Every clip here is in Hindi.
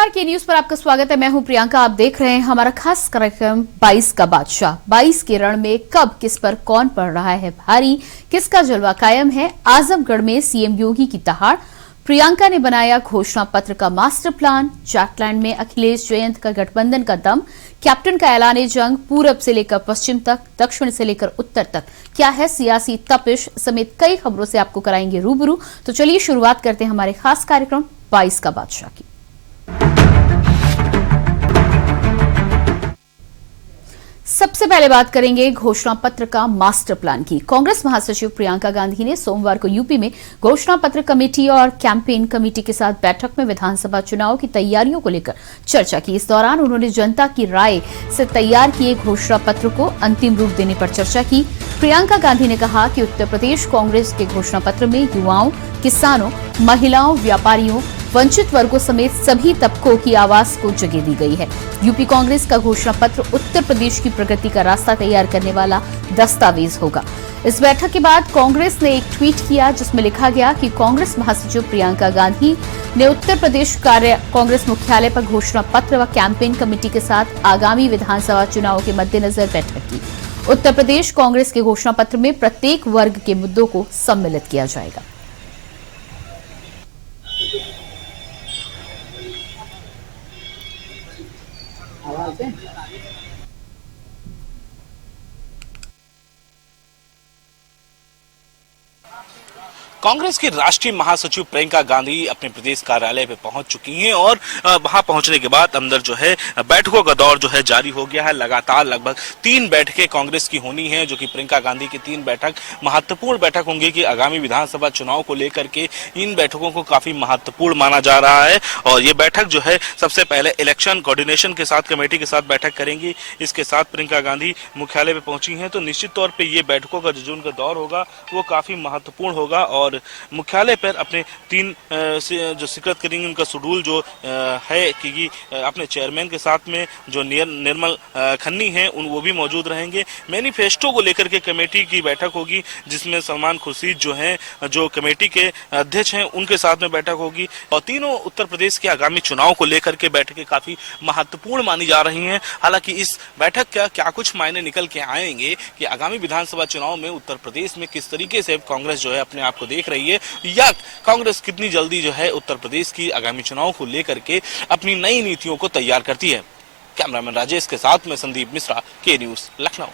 नमस्कार, के न्यूज पर आपका स्वागत है। मैं हूं प्रियंका। आप देख रहे हैं हमारा खास कार्यक्रम 22 का बादशाह। 22 के रण में कब किस पर कौन पड़ रहा है भारी, किसका जलवा कायम है। आजमगढ़ में सीएम योगी की दहाड़, प्रियंका ने बनाया घोषणा पत्र का मास्टर प्लान। जाटलैंड में अखिलेश जयंत का गठबंधन का दम, कैप्टन का ऐलान जंग। पूरब से लेकर पश्चिम तक, दक्षिण से लेकर उत्तर तक क्या है सियासी तपिश समेत कई खबरों से आपको कराएंगे रूबरू। तो चलिए शुरुआत करते हैं हमारे खास कार्यक्रम 22 का बादशाह की। सबसे पहले बात करेंगे घोषणा पत्र का मास्टर प्लान की। कांग्रेस महासचिव प्रियंका गांधी ने सोमवार को यूपी में घोषणा पत्र कमेटी और कैंपेन कमेटी के साथ बैठक में विधानसभा चुनाव की तैयारियों को लेकर चर्चा की। इस दौरान उन्होंने जनता की राय से तैयार किए घोषणा पत्र को अंतिम रूप देने पर चर्चा की। प्रियंका गांधी ने कहा कि उत्तर प्रदेश कांग्रेस के घोषणा पत्र में युवाओं, किसानों, महिलाओं, व्यापारियों, वंचित वर्गों समेत सभी तबकों की आवाज को जगह दी गई है। यूपी कांग्रेस का घोषणा पत्र उत्तर प्रदेश की प्रगति का रास्ता तैयार करने वाला दस्तावेज होगा। इस बैठक के बाद कांग्रेस ने एक ट्वीट किया जिसमें लिखा गया कि कांग्रेस महासचिव प्रियंका गांधी ने उत्तर प्रदेश कांग्रेस मुख्यालय पर घोषणा पत्र व कैंपेन कमेटी के साथ आगामी विधानसभा चुनाव के मद्देनजर बैठक की। उत्तर प्रदेश कांग्रेस के घोषणा पत्र में प्रत्येक वर्ग के मुद्दों को सम्मिलित किया जाएगा। कांग्रेस की राष्ट्रीय महासचिव प्रियंका गांधी अपने प्रदेश कार्यालय पे पहुंच चुकी हैं और वहां पहुंचने के बाद अंदर जो है बैठकों का दौर जो है जारी हो गया है। लगातार लगभग 3 बैठकें कांग्रेस की होनी है, जो कि प्रियंका गांधी की 3 बैठक महत्वपूर्ण बैठक होंगी कि आगामी विधानसभा चुनाव को लेकर के इन बैठकों को काफी महत्वपूर्ण माना जा रहा है। और ये बैठक जो है सबसे पहले इलेक्शन कोऑर्डिनेशन के साथ कमेटी के साथ बैठक करेंगी। इसके साथ प्रियंका गांधी मुख्यालय पे पहुंची हैं, तो निश्चित तौर पर ये बैठकों का जो उनका दौर होगा वो काफी महत्वपूर्ण होगा। और मुख्यालय पर अपने 3 जो स्वीकृत करेंगे उनका शेड्यूल जो है कि अपने चेयरमैन के साथ में जो निर्मल खन्नी है वो भी मौजूद रहेंगे। मैनिफेस्टो को लेकर के कमेटी की बैठक होगी जिसमें सलमान खुर्शीद जो हैं जो कमेटी के अध्यक्ष हैं उनके साथ में बैठक होगी। और तीनों उत्तर प्रदेश के आगामी चुनाव को लेकर के बैठकें काफी महत्वपूर्ण मानी जा रही हैं। हालांकि इस बैठक का क्या कुछ मायने निकल के आएंगे कि आगामी विधानसभा चुनाव में उत्तर प्रदेश में किस तरीके से कांग्रेस जो है अपने आप को देख रही है, या कांग्रेस कितनी जल्दी जो है उत्तर प्रदेश की आगामी चुनाव को लेकर के अपनी नई नीतियों को तैयार करती है। कैमरामैन राजेश के साथ में संदीप मिश्रा, के न्यूज लखनऊ।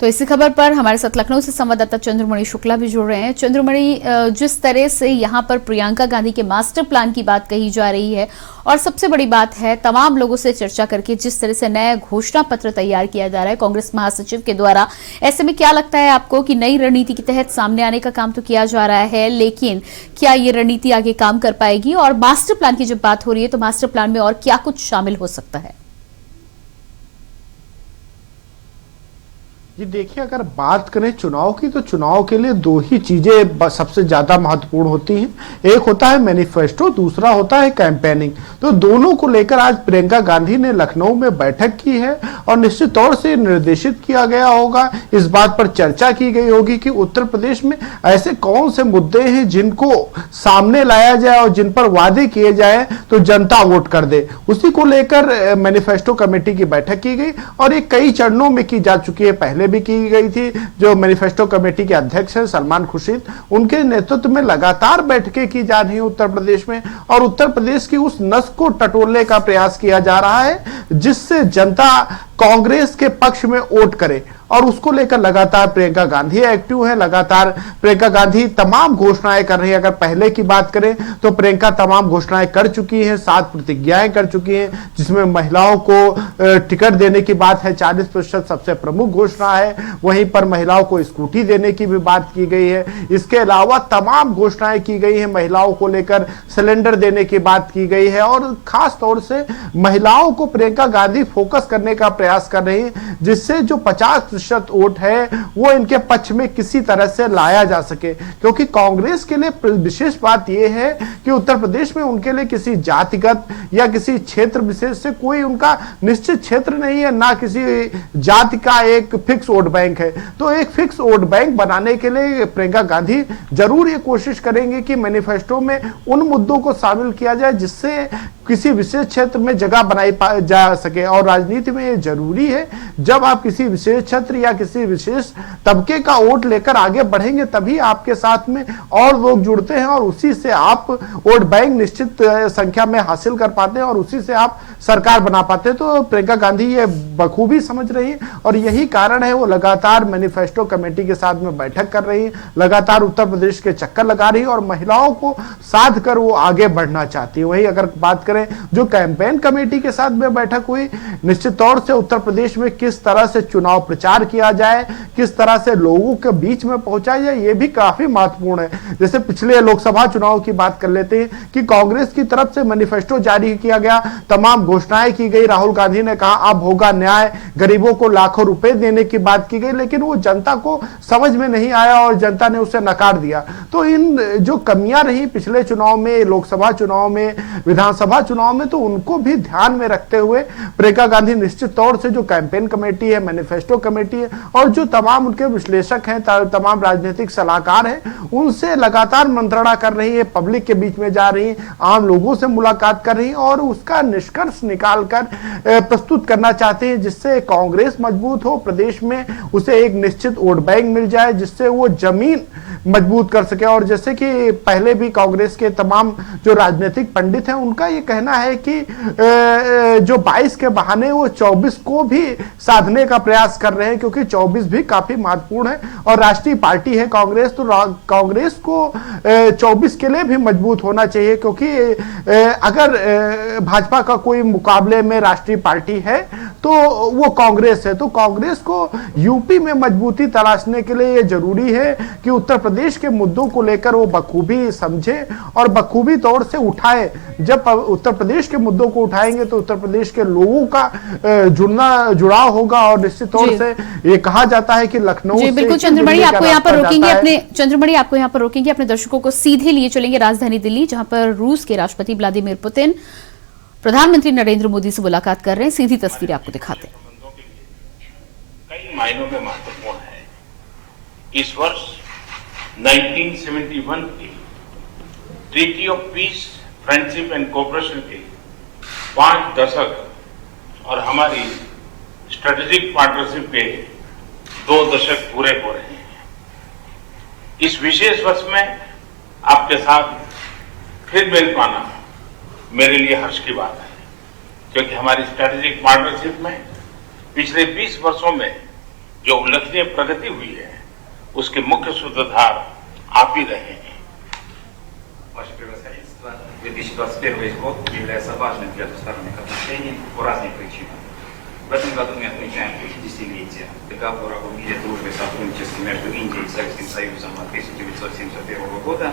तो इसी खबर पर हमारे साथ लखनऊ से संवाददाता चंद्रमणि शुक्ला भी जुड़ रहे हैं। चंद्रमणि, जिस तरह से यहाँ पर प्रियंका गांधी के मास्टर प्लान की बात कही जा रही है और सबसे बड़ी बात है तमाम लोगों से चर्चा करके जिस तरह से नया घोषणा पत्र तैयार किया जा रहा है कांग्रेस महासचिव के द्वारा, ऐसे में क्या लगता है आपको कि नई रणनीति के तहत सामने आने का काम तो किया जा रहा है, लेकिन क्या ये रणनीति आगे काम कर पाएगी? और मास्टर प्लान की जब बात हो रही है तो मास्टर प्लान में और क्या कुछ शामिल हो सकता है? जी देखिए, अगर बात करें चुनाव की तो चुनाव के लिए 2 ही चीजें सबसे ज्यादा महत्वपूर्ण होती हैं। एक होता है मैनिफेस्टो, दूसरा होता है कैंपेनिंग। तो दोनों को लेकर आज प्रियंका गांधी ने लखनऊ में बैठक की है और निश्चित तौर से निर्देशित किया गया होगा, इस बात पर चर्चा की गई होगी कि उत्तर प्रदेश में ऐसे कौन से मुद्दे हैं जिनको सामने लाया जाए और जिन पर वादे किए जाए तो जनता वोट कर दे। उसी को लेकर मैनिफेस्टो कमेटी की बैठक की गई और ये कई चरणों में की जा चुकी है। पहले भी की गई थी। जो मैनिफेस्टो कमेटी के अध्यक्ष हैं सलमान खुर्शीद, उनके नेतृत्व में लगातार बैठकें की जा रही हैं उत्तर प्रदेश में और उत्तर प्रदेश की उस नस को टटोलने का प्रयास किया जा रहा है जिससे जनता कांग्रेस के पक्ष में वोट करे। और उसको लेकर लगातार प्रियंका गांधी एक्टिव है। लगातार प्रियंका गांधी तमाम घोषणाएं कर रही है। अगर पहले की बात करें तो प्रियंका तमाम घोषणाएं कर चुकी हैं, 7 प्रतिज्ञाएं कर चुकी हैं, जिसमें महिलाओं को टिकट देने की बात है, 40% सबसे प्रमुख घोषणा है। वहीं पर महिलाओं को स्कूटी देने की भी बात की गई है। इसके अलावा तमाम घोषणाएं की गई है। महिलाओं को लेकर सिलेंडर देने की बात की गई है और खास तौर से महिलाओं को प्रियंका गांधी फोकस करने का प्रयास प्रयास कर रही है, जिससे जो 50% वोट है वो इनके पक्ष में किसी तरह से लाया जा सके। क्योंकि कांग्रेस के लिए विशेष बात यह है कि उत्तर प्रदेश में उनके लिए किसी जातिगत या किसी क्षेत्र विशेष से कोई उनका निश्चित क्षेत्र नहीं है, ना किसी जाति का एक फिक्स वोट बैंक है। तो एक फिक्स वोट बैंक बनाने के लिए प्रियंका गांधी जरूर ये कोशिश करेंगे कि मैनिफेस्टो में उन मुद्दों को शामिल किया जाए जिससे किसी विशेष क्षेत्र में जगह बनाई जा सके। और राजनीति में ये जरूरी है, जब आप किसी विशेष क्षेत्र या किसी विशेष तबके का वोट लेकर आगे बढ़ेंगे तभी आपके साथ में और लोग जुड़ते हैं और उसी से आप वोट बैंक निश्चित संख्या में हासिल कर पाते हैं और उसी से आप सरकार बना पाते हैं। तो प्रियंका गांधी ये बखूबी समझ रही है और यही कारण है वो लगातार मैनिफेस्टो कमेटी के साथ में बैठक कर रही है, लगातार उत्तर प्रदेश के चक्कर लगा रही है और महिलाओं को साध कर वो आगे बढ़ना चाहती है। वही अगर बात करें जो कैंपेन कमेटी के साथ में बैठक हुई, निश्चित तौर से उत्तर प्रदेश में किस तरह से चुनाव प्रचार किया जाए, किस तरह से लोगों के बीच में पहुंचाया जाए, ये भी काफी महत्वपूर्ण है। जैसे पिछले लोकसभा चुनाव की बात कर लेते हैं कि कांग्रेस की तरफ से मैनिफेस्टो जारी किया गया, तमाम घोषणाएं की गई, राहुल गांधी ने कहा अब होगा न्याय, गरीबों को लाखों रुपए देने की बात की गई, लेकिन वो जनता को समझ में नहीं आया और जनता ने उसे नकार दिया। तो इन जो कमियां रही पिछले चुनाव में, लोकसभा चुनाव में, विधानसभा चुनाव में, तो उनको भी ध्यान में रखते हुए प्रियंका गांधी निश्चित तौर से जो कैंपेन कमेटी है, मैनिफेस्टो कमेटी है और जो तमाम उनके विश्लेषक हैं, तमाम राजनीतिक सलाहकार हैं, उनसे लगातार मंत्रणा कर रही है, पब्लिक के बीच में जा रही है, आम लोगों से मुलाकात कर रही है और उसका निष्कर्ष निकालकर प्रस्तुत करना चाहते हैं जिससे कांग्रेस मजबूत हो, प्रदेश में उसे एक निश्चित वोट बैंक मिल जाए जिससे वो जमीन मजबूत कर सके। और जैसे कि पहले भी कांग्रेस के तमाम जो राजनीतिक पंडित हैं उनका ये कहना है कि जो 22 के बहाने वो 24 को भी साधने का प्रयास कर रहे हैं, क्योंकि 24 भी काफी महत्वपूर्ण है और राष्ट्रीय पार्टी है कांग्रेस, तो कांग्रेस को 24 के लिए भी मजबूत होना चाहिए। क्योंकि अगर भाजपा का कोई मुकाबले में राष्ट्रीय पार्टी है तो वो कांग्रेस है। तो कांग्रेस को यूपी में मजबूती तलाशने के लिए ये जरूरी है कि उत्तर प्रदेश के मुद्दों को लेकर वो बखूबी समझे और बखूबी तौर से उठाए। जब उत्तर प्रदेश के मुद्दों को उठाएंगे तो उत्तर प्रदेश के लोगों का जुड़ाव होगा और निश्चित तौर से ये कहा जाता है कि लखनऊ जी बिल्कुल। चंद्रमणि आपको यहाँ पर रोकेंगे, अपने दर्शकों को सीधे लिए चलेंगे राजधानी दिल्ली, जहां पर रूस के राष्ट्रपति व्लादिमीर पुतिन प्रधानमंत्री नरेंद्र मोदी से मुलाकात कर रहे हैं। सीधी तस्वीरें आपको दिखाते हैं। कई मायनों में महत्वपूर्ण है। इस वर्ष 1971 की treaty of peace, friendship and cooperation के 5 दशक और हमारी स्ट्रेटेजिक पार्टनरशिप के 2 दशक पूरे हो रहे हैं। इस विशेष वर्ष में आपके साथ फिर मिल पाना मेरे लिए हर्ष की बात है, क्योंकि हमारी स्ट्रेटेजिक पार्टनरशिप में पिछले 20 वर्षों में जो उल्लेखनीय प्रगति हुई है उसके मुख्य सूत्रधार आप ही रहे हैं। Ваше превосходительство, 2021 год является важным для двусторонних отношений по разным причинам. В этом году мы отмечаем 50-летие договора о мире, дружбе и сотрудничестве между Индией и Советским Союзом от 1971 года.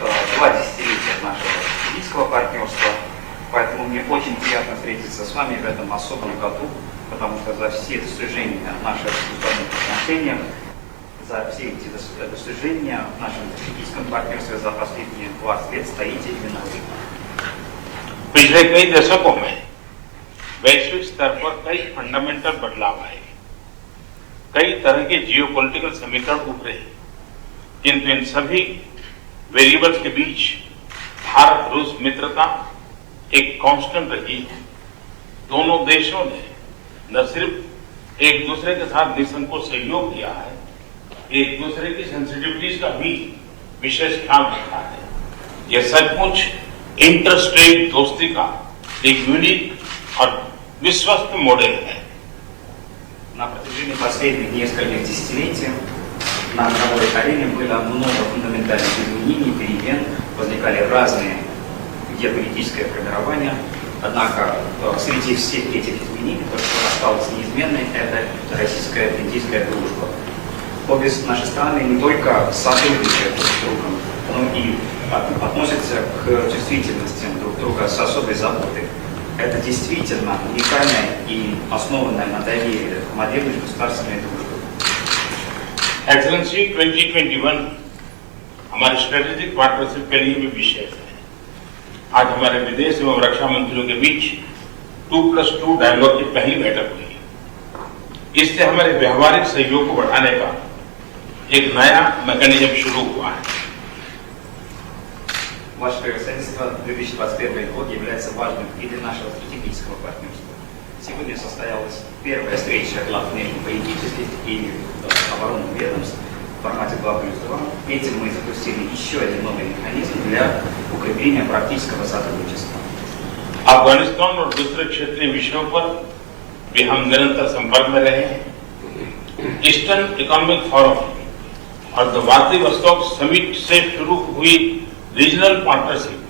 2 десятилетия от нашего стратегического партнерства, поэтому мне очень приятно встретиться с вами в этом особом году, потому что за все достижения наших двусторонних отношений, за все эти достижения в нашем стратегическом партнерстве за последние 20 лет стоите именно вы. पिछले कई दशकों में वैश्विक स्तर पर कई फंडामेंटल बदलाव आए, कई तरह के जियोपॉलिटिकल समीकरण उभरे, किंतु इन सभी वेरिएबल्स के बीच भारत रूस मित्रता एक कांस्टेंट रही है। दोनों देशों ने न सिर्फ एक दूसरे के साथ निसंकोच सहयोग किया है, एक दूसरे की सेंसिटिविटीज का भी विशेष ख्याल रखा है। यह सचमुच इंटरस्टेट दोस्ती का एक यूनिक और विश्वस्त मॉडल है। На протяжении последних нескольких десятилетий на мировой арене было много фундаментальных изменений, перемен, возникали разные геополитические формирования. Однако среди всех этих изменений то, что осталось неизменной, это российско-индийская дружба. Обе наши страны не только сотрудничают друг с другом, но и относятся к чувствительностям друг друга с особой заботой. это действительно уникальная и основанная на доверии модель государственной дружбы. एक्सलेंसी 2021 हमारे स्ट्रेटेजिक पार्टनरशिप के लिए भी विशेष है। आज हमारे विदेश एवं रक्षा मंत्रियों के बीच 2+2 डायलॉग की पहली बैठक हुई। इससे हमारे व्यवहारिक सहयोग को बढ़ाने का एक नया मैकेनिज्म शुरू हुआ है। Ваше превосходительство, 2021 год является важным и для нашего стратегического партнерства. Сегодня состоялась первая встреча глав внешнеполитических и оборонных ведомств в формате 2+2. Этим мы запустили еще один новый механизм для укрепления практического сотрудничества. अफगानिस्तान और दूसरे क्षेत्रीय विषयों पर भी हम निरंतर संपर्क में रहे हैं। ईस्टर्न इकोनॉमिक फोरम और द व्लादिवोस्तोक समिट से शुरू हुई रीजनल पार्टनरशिप।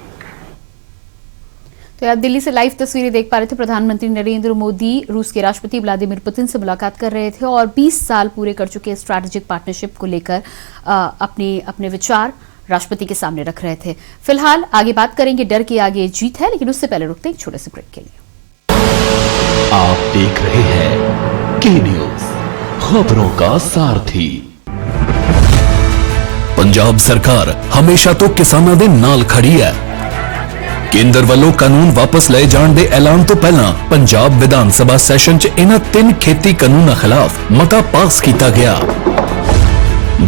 तो आप दिल्ली से लाइव तस्वीरें देख पा रहे थे। प्रधानमंत्री नरेंद्र मोदी रूस के राष्ट्रपति व्लादिमीर पुतिन से मुलाकात कर रहे थे और 20 साल पूरे कर चुके स्ट्रैटेजिक पार्टनरशिप को लेकर अपने विचार राष्ट्रपति के सामने रख रहे थे। फिलहाल आगे बात करेंगे, डर के आगे जीत है, लेकिन उससे पहले रुकते हैं एक छोटे से ब्रेक के लिए। आप देख रहे हैं के न्यूज, खबरों का सारथी। पंजाब सरकार हमेशा तो किसानां दे नाल खड़ी है। केंद्र वालों कानून वापस ले जाने दे ऐलान तो पहला पंजाब विधान सभा सैशन च इन्हां 3 खेती कानूनां खिलाफ मता पास किया गया।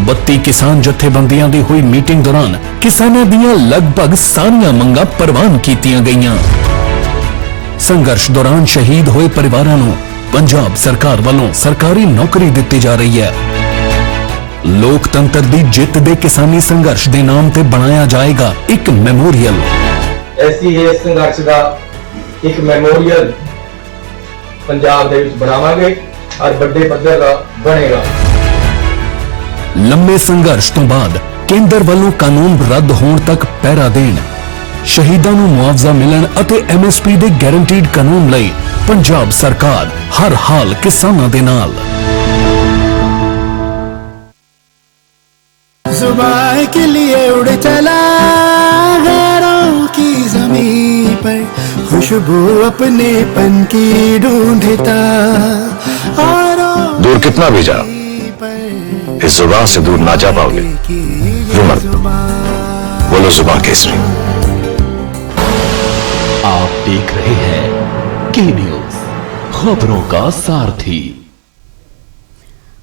32 किसान जथेबंदियां दी हुई मीटिंग दौरान किसानां दियां लगभग सारियां मंगां प्रवान कीतियां गईयां। संघर्ष दौरान शहीद हुए परिवारां नूं पंजाब सरकार वालों सरकारी नौकरी दित्ती जा रही है। लोकतंत्र दी जित दे किसानी संघर्ष दे नाम ते बनाया जाएगा एक मेमोरियल। ऐसी है संघर्ष का एक मेमोरियल पंजाब दे विच बनावांगे और बड़े पद्धर का बनेगा। लंबे संघर्ष तो बाद केंद्र वालों कानून रद्द होने तक पहरा देन, शहीदां नूं मुआवजा मिलन अते MSP दे गारंटीड कानून लई पंजाब सरकार हर हाल किसानां दे नाल। जुबान के लिए उड़ चला गैरों की ज़मीं पर, खुशबू अपने पन की ढूंढता और दूर कितना भी जाओ इस जुबान से दूर ना जा पाओगे। रुमल बोलो जुबान केसरी। आप देख रहे हैं के न्यूज, खबरों का सारथी।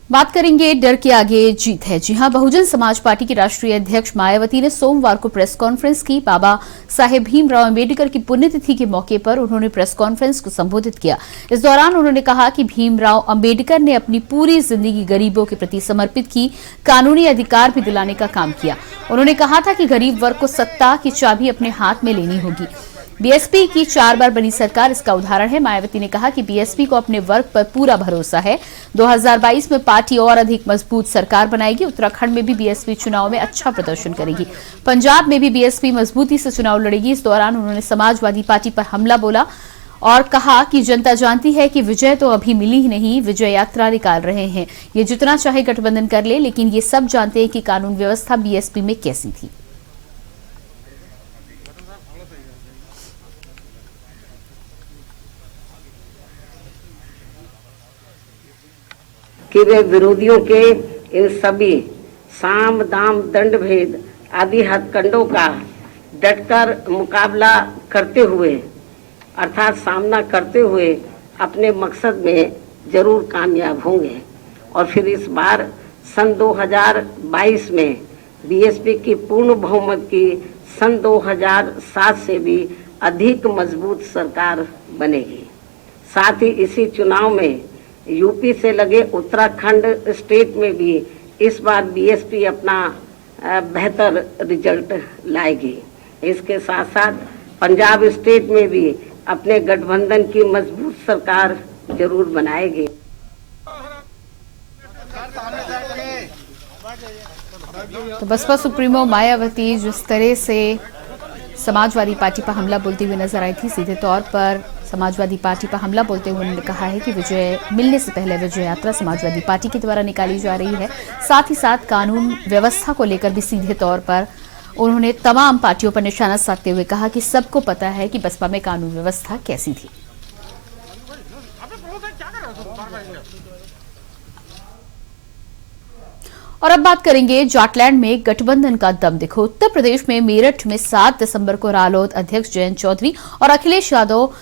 बात करेंगे डर के आगे जीत है। जी हां, बहुजन समाज पार्टी की राष्ट्रीय अध्यक्ष मायावती ने सोमवार को प्रेस कॉन्फ्रेंस की। बाबा साहेब भीमराव अंबेडकर की पुण्यतिथि के मौके पर उन्होंने प्रेस कॉन्फ्रेंस को संबोधित किया। इस दौरान उन्होंने कहा कि भीमराव अंबेडकर ने अपनी पूरी जिंदगी गरीबों के प्रति समर्पित की, कानूनी अधिकार भी दिलाने का काम किया। उन्होंने कहा था कि गरीब वर्ग को सत्ता की चाबी अपने हाथ में लेनी होगी। बीएसपी की 4 बार बनी सरकार इसका उदाहरण है। मायावती ने कहा कि बीएसपी को अपने वर्ग पर पूरा भरोसा है। 2022 में पार्टी और अधिक मजबूत सरकार बनाएगी। उत्तराखंड में भी बीएसपी चुनाव में अच्छा प्रदर्शन करेगी। पंजाब में भी बीएसपी मजबूती से चुनाव लड़ेगी। इस दौरान उन्होंने समाजवादी पार्टी पर हमला बोला और कहा कि जनता जानती है कि विजय तो अभी मिली ही नहीं, विजय यात्रा निकाल रहे हैं। ये जितना चाहे गठबंधन कर ले, लेकिन ये सब जानते हैं कि कानून व्यवस्था बीएसपी में कैसी थी। कि वे विरोधियों के इन सभी साम दाम दंड भेद आदि हथकंडों का डटकर मुकाबला करते हुए अर्थात सामना करते हुए अपने मकसद में जरूर कामयाब होंगे और फिर इस बार सन 2022 में बीएसपी की पूर्ण बहुमत की सन 2007 से भी अधिक मजबूत सरकार बनेगी। साथ ही इसी चुनाव में यूपी से लगे उत्तराखंड स्टेट में भी इस बार बीएसपी अपना बेहतर रिजल्ट लाएगी। इसके साथ साथ पंजाब स्टेट में भी अपने गठबंधन की मजबूत सरकार जरूर बनाएगी। तो बसपा सुप्रीमो मायावती जिस तरह से समाजवादी पार्टी पर हमला बोलती हुई नजर आई थी, सीधे तौर पर समाजवादी पार्टी पर हमला बोलते हुए उन्होंने कहा है कि विजय मिलने से पहले विजय यात्रा समाजवादी पार्टी के द्वारा निकाली जा रही है। साथ ही साथ कानून व्यवस्था को लेकर भी सीधे तौर पर उन्होंने तमाम पार्टियों पर निशाना साधते हुए कहा कि सबको पता है कि बसपा में कानून व्यवस्था कैसी थी। और अब बात करेंगे जाटलैंड में गठबंधन का दम देखो। उत्तर प्रदेश में मेरठ में 7 दिसंबर को रालोद अध्यक्ष जयंत चौधरी और अखिलेश यादव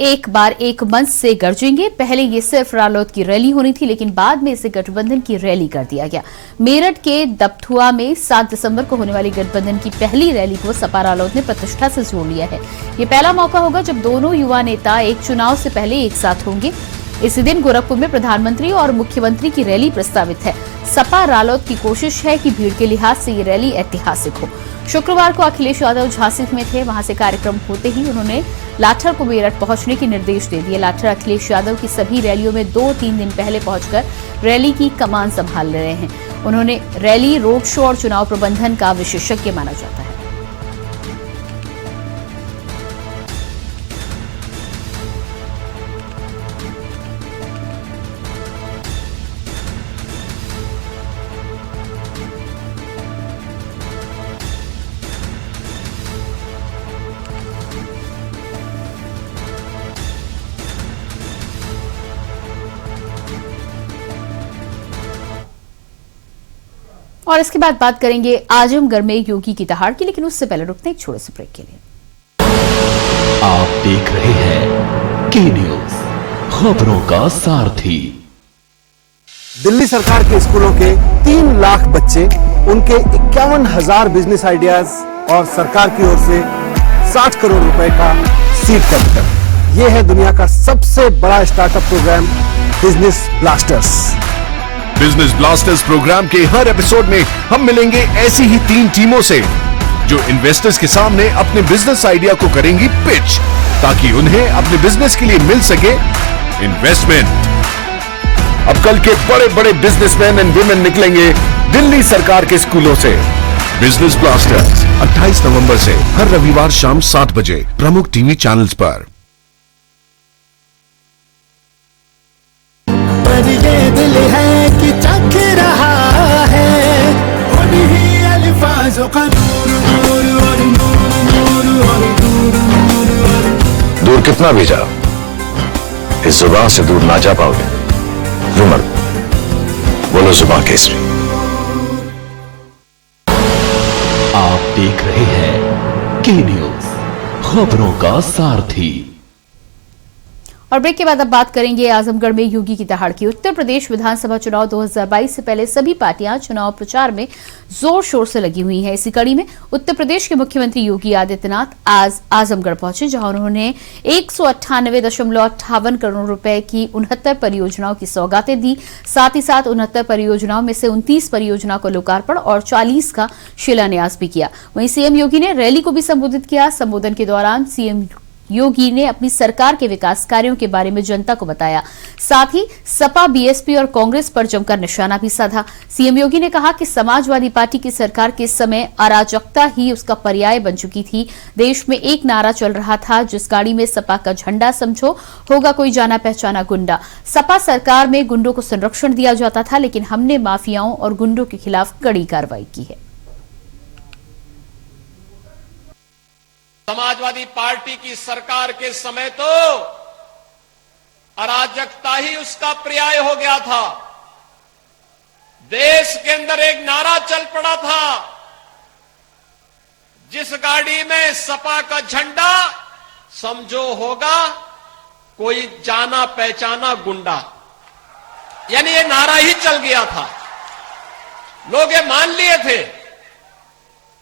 एक बार एक मंच से गरजेंगे। पहले ये सिर्फ रालोद की रैली होनी थी, लेकिन बाद में इसे गठबंधन की रैली कर दिया गया। मेरठ के दपथुआ में 7 दिसंबर को होने वाली गठबंधन की पहली रैली को सपा रालोद ने प्रतिष्ठा से जोड़ लिया है। ये पहला मौका होगा जब दोनों युवा नेता एक चुनाव से पहले एक साथ होंगे। इसी दिन गोरखपुर में प्रधानमंत्री और मुख्यमंत्री की रैली प्रस्तावित है। सपा रालोद की कोशिश है कि भीड़ के लिहाज से ये रैली ऐतिहासिक हो। शुक्रवार को अखिलेश यादव झांसी में थे। वहां से कार्यक्रम होते ही उन्होंने लाठर को मेरठ पहुंचने के निर्देश दे दिए। लाठर अखिलेश यादव की सभी रैलियों में 2-3 दिन पहले पहुंचकर रैली की कमान संभाल रहे हैं। उन्होंने रैली, रोड शो और चुनाव प्रबंधन का विशेषज्ञ माना जाता है। और इसके बाद बात करेंगे आजमगढ़ में योगी की दहाड़ की, लेकिन उससे पहले रुकते हैं एक छोटे से ब्रेक के लिए। आप देख रहे हैं के न्यूज, खबरों का सारथी। दिल्ली सरकार के स्कूलों के 3 लाख बच्चे, उनके 51,000 बिजनेस आइडियाज और सरकार की ओर से 60 करोड़ रुपए का सीड कैपिटल। यह है दुनिया का सबसे बड़ा startup programme Business Blasters. Business Blasters programme के हर एपिसोड में हम मिलेंगे ऐसी ही 3 टीमों से जो इन्वेस्टर्स के सामने अपने बिजनेस आइडिया को करेंगी पिच, ताकि उन्हें अपने बिजनेस के लिए मिल सके इन्वेस्टमेंट। अब कल के बड़े बड़े बिजनेसमैन एंड वुमेन निकलेंगे दिल्ली सरकार के स्कूलों से। बिजनेस ब्लास्टर्स 28 नवंबर से हर रविवार शाम 7 बजे प्रमुख टीवी चैनल्स पर। ये दिल है कि चख रहा है उन्हीं अल्फाजों का दूर कितना भी जाओ, इस जुबान से दूर ना जा पाओगे। रुमर बोलो जुबान केसरी। आप देख रहे हैं के न्यूज, खबरों का सारथी। और ब्रेक के बाद अब बात करेंगे आजमगढ़ में योगी की दहाड़ की। उत्तर प्रदेश विधानसभा चुनाव 2022 से पहले सभी पार्टियां चुनाव प्रचार में जोर शोर से लगी हुई हैं। इसी कड़ी में उत्तर प्रदेश के मुख्यमंत्री योगी आदित्यनाथ आज आजमगढ़ पहुंचे, जहां उन्होंने 198.58 करोड़ रुपए की 69 परियोजनाओं की सौगातें दी। साथ ही साथ 69 परियोजनाओं में से 29 परियोजनाओं को लोकार्पण और 40 का शिलान्यास भी किया। वहीं सीएम योगी ने रैली को भी संबोधित किया। संबोधन के दौरान सीएम योगी ने अपनी सरकार के विकास कार्यों के बारे में जनता को बताया। साथ ही सपा, बीएसपी और कांग्रेस पर जमकर निशाना भी साधा। सीएम योगी ने कहा कि समाजवादी पार्टी की सरकार के समय अराजकता ही उसका पर्याय बन चुकी थी। देश में एक नारा चल रहा था, जिस गाड़ी में सपा का झंडा समझो होगा कोई जाना पहचाना गुंडा। सपा सरकार में गुंडों को संरक्षण दिया जाता था, लेकिन हमने माफियाओं और गुंडों के खिलाफ कड़ी कार्रवाई की है। समाजवादी पार्टी की सरकार के समय तो अराजकता ही उसका पर्याय हो गया था। देश के अंदर एक नारा चल पड़ा था, जिस गाड़ी में सपा का झंडा समझो होगा कोई जाना पहचाना गुंडा। यानी ये नारा ही चल गया था, लोग ये मान लिए थे।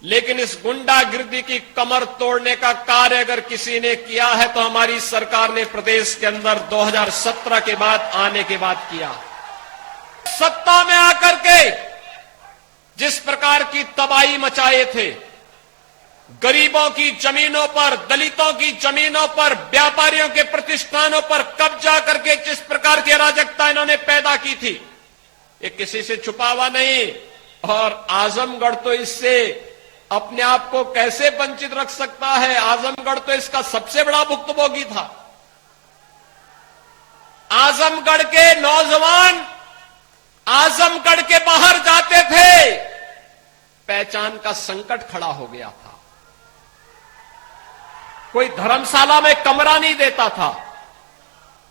लेकिन इस गुंडागिर्दी की कमर तोड़ने का कार्य अगर किसी ने किया है तो हमारी सरकार ने प्रदेश के अंदर 2017 के बाद आने के बाद किया। सत्ता में आकर के जिस प्रकार की तबाही मचाए थे, गरीबों की जमीनों पर, दलितों की जमीनों पर, व्यापारियों के प्रतिष्ठानों पर कब्जा करके जिस प्रकार की अराजकता इन्होंने पैदा की थी, ये किसी से छुपा हुआ नहीं। और आजमगढ़ तो इससे अपने आप को कैसे वंचित रख सकता है? आजमगढ़ तो इसका सबसे बड़ा भुक्तभोगी था। आजमगढ़ के नौजवान आजमगढ़ के बाहर जाते थे, पहचान का संकट खड़ा हो गया था। कोई धर्मशाला में कमरा नहीं देता था।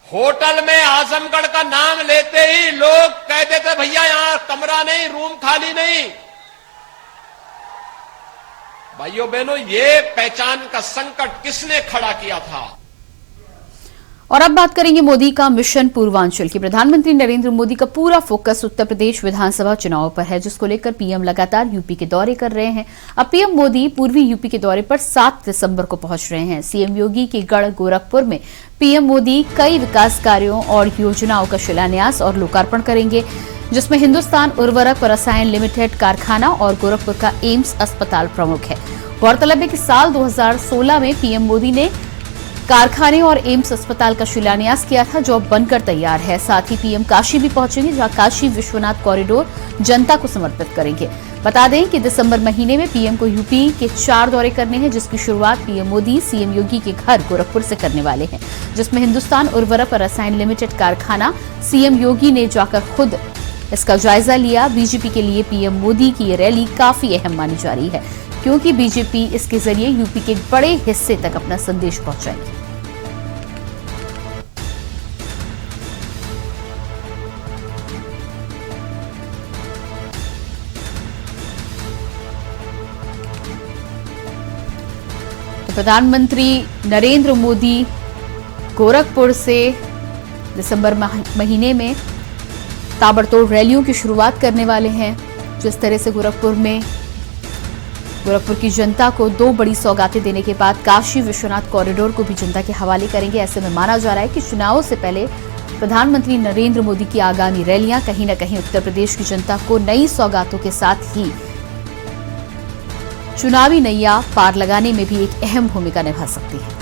होटल में आजमगढ़ का नाम लेते ही लोग कह देते भैया यहां कमरा नहीं, रूम खाली नहीं। भाइयों बहनों, ये पहचान का संकट किसने खड़ा किया था? और अब बात करेंगे मोदी का मिशन पूर्वांचल की। प्रधानमंत्री नरेंद्र मोदी का पूरा फोकस उत्तर प्रदेश विधानसभा चुनाव पर है, जिसको लेकर पीएम लगातार यूपी के दौरे कर रहे हैं। अब पीएम मोदी पूर्वी यूपी के दौरे पर 7 दिसंबर को पहुंच रहे हैं। सीएम योगी के गढ़ गोरखपुर में पीएम मोदी कई विकास कार्यों और योजनाओं का शिलान्यास और लोकार्पण करेंगे, जिसमें हिंदुस्तान उर्वरक और रसायन लिमिटेड कारखाना और गोरखपुर का एम्स अस्पताल प्रमुख है। गौरतलब है कि साल 2016 में पीएम मोदी ने कारखाने और एम्स अस्पताल का शिलान्यास किया था, जो अब बनकर तैयार है। साथ ही पीएम काशी भी पहुंचेंगे, जहां काशी विश्वनाथ कॉरिडोर जनता को समर्पित करेंगे। बता दें कि दिसंबर महीने में पीएम को यूपी के 4 दौरे करने हैं, जिसकी शुरुआत पीएम मोदी सीएम योगी के घर गोरखपुर से करने वाले हैं, जिसमें हिंदुस्तान उर्वरक और रसायन लिमिटेड कारखाना सीएम योगी ने जाकर खुद इसका जायजा लिया। बीजेपी के लिए पीएम मोदी की ये रैली काफी अहम मानी जा रही है, क्योंकि बीजेपी इसके जरिए यूपी के एक बड़े हिस्से तक अपना संदेश पहुंचाएगी। तो प्रधानमंत्री नरेंद्र मोदी गोरखपुर से दिसंबर महीने में ताबड़तोड़ रैलियों की शुरुआत करने वाले हैं। जिस तरह से गोरखपुर की जनता को 2 बड़ी सौगातें देने के बाद काशी विश्वनाथ कॉरिडोर को भी जनता के हवाले करेंगे। ऐसे में माना जा रहा है कि चुनावों से पहले प्रधानमंत्री नरेंद्र मोदी की आगामी रैलियां कहीं न कहीं उत्तर प्रदेश की जनता को नई सौगातों के साथ ही चुनावी नैया पार लगाने में भी एक अहम भूमिका निभा सकती है।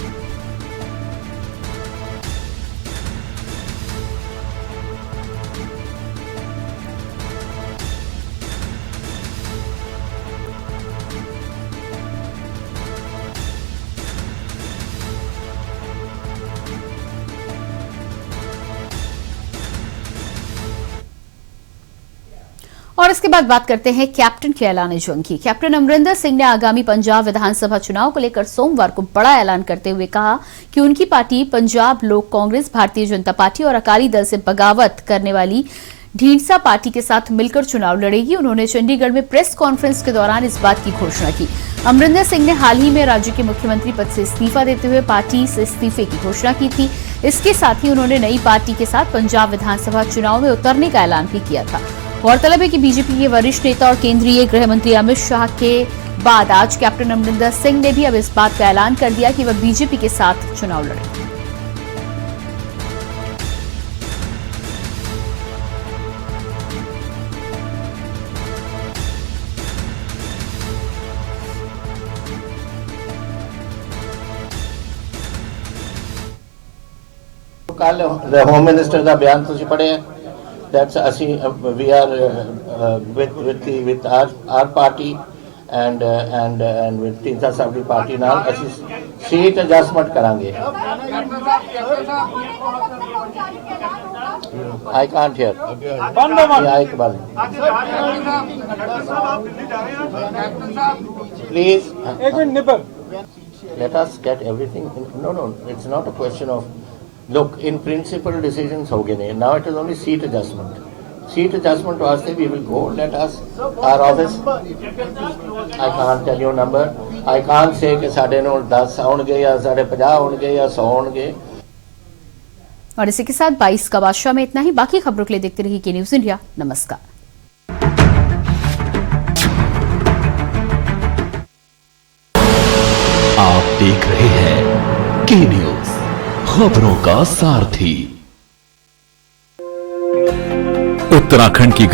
और इसके बाद बात करते हैं कैप्टन के ऐलान जंग की। कैप्टन अमरिंदर सिंह ने आगामी पंजाब विधानसभा चुनाव को लेकर सोमवार को बड़ा ऐलान करते हुए कहा कि उनकी पार्टी पंजाब लोक कांग्रेस, भारतीय जनता पार्टी और अकाली दल से बगावत करने वाली ढींढसा पार्टी के साथ मिलकर चुनाव लड़ेगी। उन्होंने चंडीगढ़ में प्रेस कॉन्फ्रेंस के दौरान इस बात की घोषणा की। अमरिंदर सिंह ने हाल ही में राज्य के मुख्यमंत्री पद से इस्तीफा देते हुए पार्टी से इस्तीफे की घोषणा की थी। इसके साथ ही उन्होंने नई पार्टी के साथ पंजाब विधानसभा चुनाव में उतरने का ऐलान भी किया था। गौरतलब है कि बीजेपी के वरिष्ठ नेता और केंद्रीय गृह मंत्री अमित शाह के बाद आज कैप्टन अमरिंदर सिंह ने भी अब इस बात का ऐलान कर दिया कि वह बीजेपी के साथ चुनाव लड़ेंगे। कल होम मिनिस्टर का बयान तुझे पढ़े that we are with our party and with Tinsa Sabri party now seat adjustment करेंगे। I can't hear. Please. Let us get everything. No, it's not a question of. Look, in principle decisions हो गए नहीं. Now it is only seat adjustment. Seat adjustment वास्ते we will go. Let us our office. I can't tell you number. I can't say कि साढ़े 9-10 होंगे या 50 होंगे या 100 होंगे। और इसी के साथ 22 का बादशाह में इतना ही। बाकी खबरों के लिए देखते रहिए के न्यूज इंडिया। नमस्कार। आप देख रहे हैं के न्यूज, खबरों का सारथी। उत्तराखंड की